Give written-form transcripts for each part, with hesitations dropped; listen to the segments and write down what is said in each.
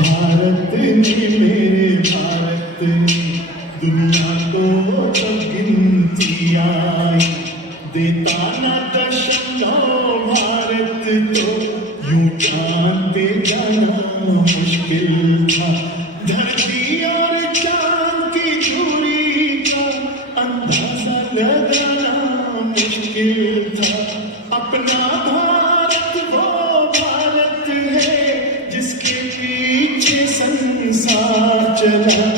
भारत ने मेरे भारत ने दुनिया को तब गिनती आई, देता न दशमलव भारत तो यूं जानते जाना मुश्किल था। धरती और चांद की दूरी का अंदाजा लगाना मुश्किल था। अपना भारत वो भारत है जिसके पीछे संसार चला।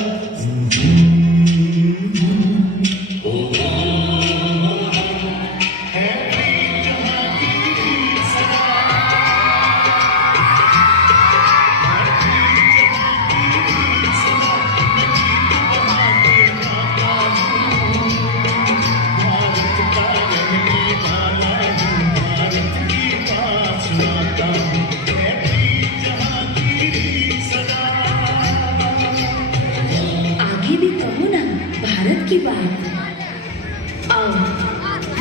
की बात आओ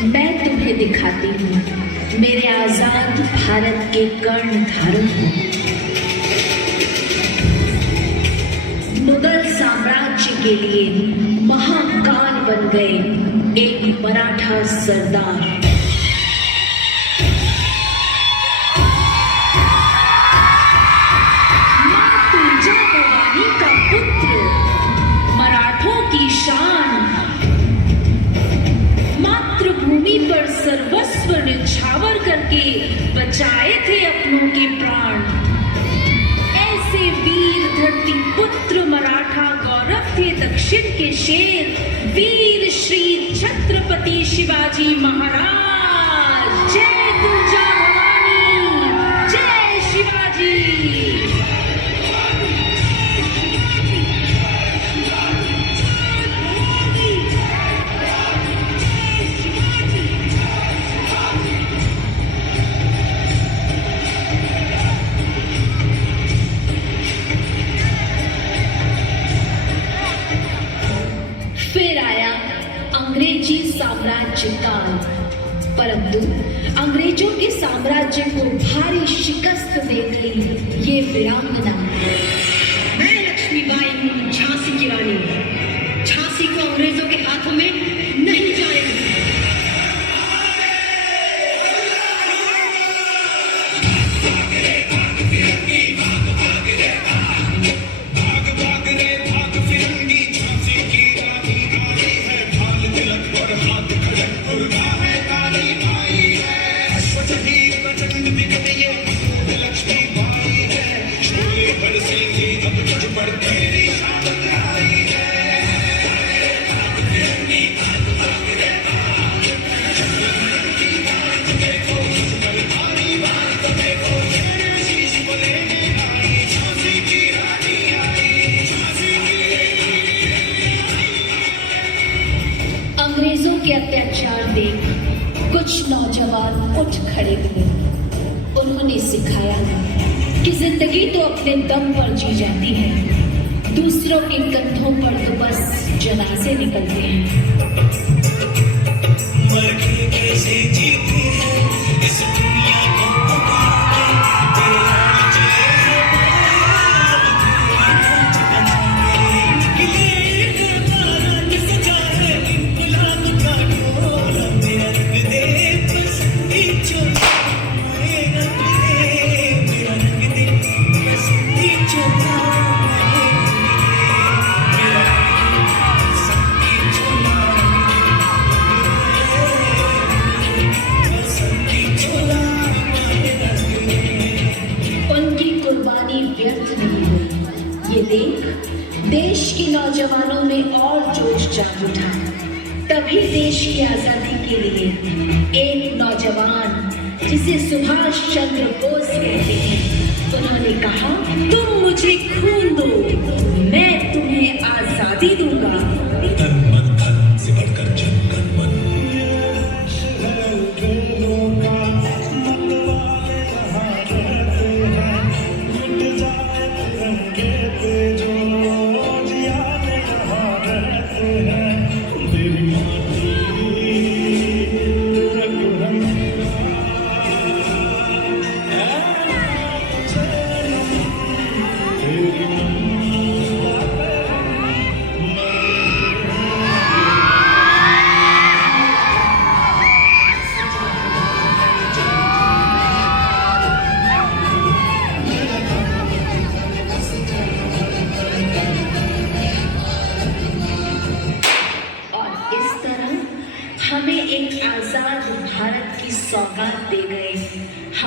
मैं तुम्हें दिखाती हूँ मेरे आजाद भारत के कर्णधारों को। मुगल साम्राज्य के लिए महाकाल बन गए एक मराठा सरदार। मातृभूमि पर सर्वस्व न्यौछावर करके बचाए थे अपनों के प्राण। ऐसे वीर धरती पुत्र मराठा गौरव थे दक्षिण के शेर, वीर श्री छत्रपति शिवाजी महाराज। जय तुलजा भवानी, जय शिवाजी। अंग्रेजी साम्राज्य काल, परंतु अंग्रेजों के साम्राज्य को भारी शिकस्त दे गई ये वीरांगना। मैं लक्ष्मीबाई हूँ, झांसी की रानी। झांसी को अंग्रेजों के हाथों में नहीं जाएगी। अंग्रेजों के अत्याचार देख कुछ नौजवान उठ खड़े हुए। उन्होंने सिखाया कि जिंदगी तो अपने दम पर जी जाती है, दूसरों के कंधों पर तो बस जनाजे निकलते हैं। मर के कैसे जीते हैं इस दुनिया को पुकारे, देश के नौजवानों में और जोश जाग उठा। तभी देश की आजादी के लिए एक नौजवान जिसे सुभाष चंद्र बोस कहते हैं, उन्होंने कहा तुम मुझे खून दो, मैं तुम्हें आजादी दूंगा। तन मन धन से बढ़कर जन गण मन।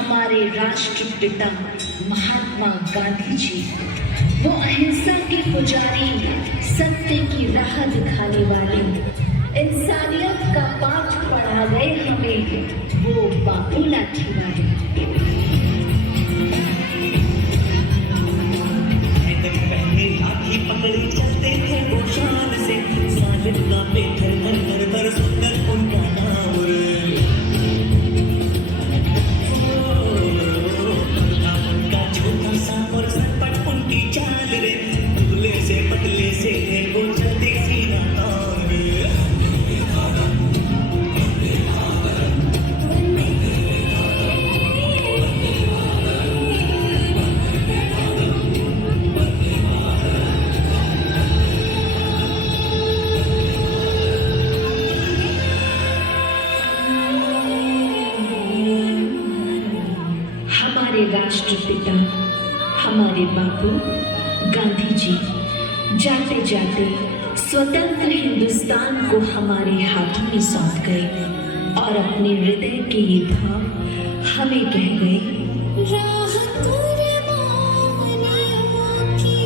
हमारे राष्ट्रपिता महात्मा गांधी जी, वो अहिंसा के पुजारी, सत्य की राह दिखाने वाले, इंसानियत का पाठ पढ़ा गए हमें वो बापू लाठीवाले। पहले लाठी पकड़ी चलते थे वो शान से, साहिब का पेट घर घर सुंदर उनका नाम रे। उनका छोटा सा और सटपट उनकी चाल रे, दुबले से पतले से वो चलते सीधा तान रे। हमारे राष्ट्रपिता हमारे बापू गांधी जी जाते जाते स्वतंत्र हिंदुस्तान को हमारे हाथों में सौंप गए और अपने हृदय के ये भाव हमें कह गए, राह की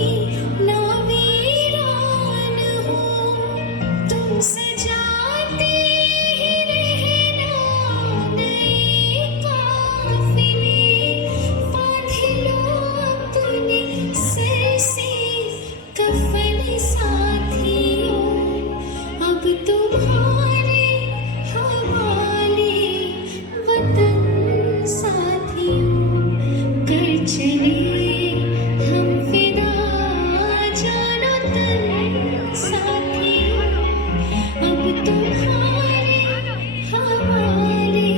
ना वीरान हो, तुमसे जाते ही रहना नए काफिले, बांध लो अपने सर से कफन साथियों, अब तुम्हारे हवाले वतन साथियों, कर चले हम फिदा जानो तन साथियों, अब तुम्हारे हवाले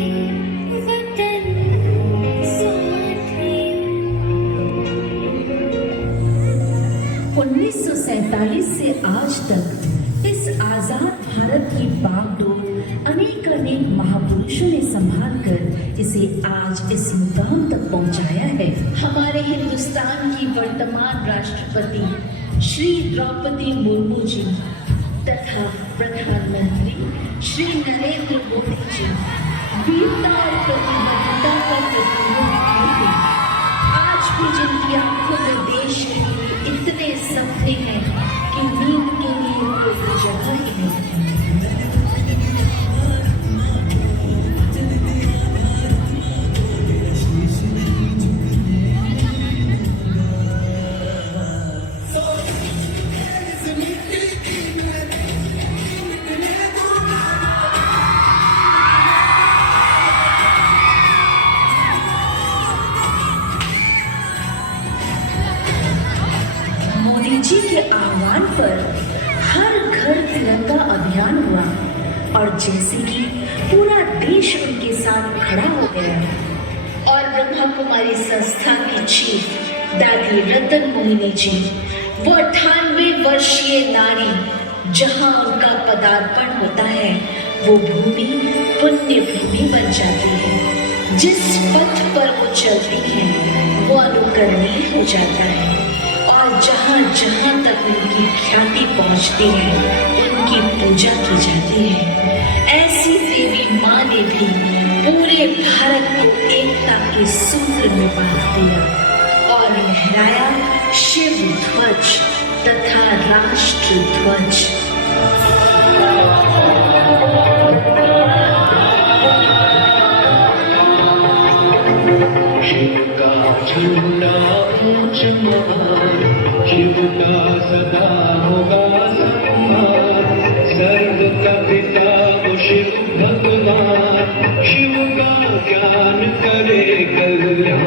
वतन साथियों। 1947 से आज तक इस आजाद भारत की बागडोर अनेक महापुरुषों ने संभाल कर इसे आज इस मुकाम तक पहुंचाया है। हमारे हिंदुस्तान की वर्तमान राष्ट्रपति श्री द्रौपदी मुर्मू जी तथा प्रधानमंत्री श्री नरेंद्र मोदी जी वीरता और प्रतिबद्धता का प्रतीक थे। आज भी जिनकी आंखों में देश के लिए इतने सपने हैं कि नींद के लिए कोई जगह ही नहीं। मोदी जी के आह्वान पर हर घर तिरंगा अभियान हुआ और जैसे कि पूरा देश उनके साथ खड़ा हो गया और ब्रह्मा कुमारी संस्था की चीफ दादी रतन मोहिनी जी, वो 98 वर्षीय नारी, जहां उनका पदार्पण होता है वो भूमि पुण्य भूमि बन जाती है। जिस पथ पर वो चलती है वो अनुकरणीय हो जाता है और जहाँ जहाँ तक उनकी ख्याति पहुँचती है उनकी पूजा की जाती है। ऐसी देवी माँ ने भी पूरे भारत को एकता के सूत्र में बांध दिया और लहराया शिव ध्वज तथा राष्ट्र ध्वज। शिव का झंडा ऊंच महान, शिव का सदा होगा सम्मान, सर्व का पिता वो शिव भगवान, शिव का ज्ञान करे कल्याण।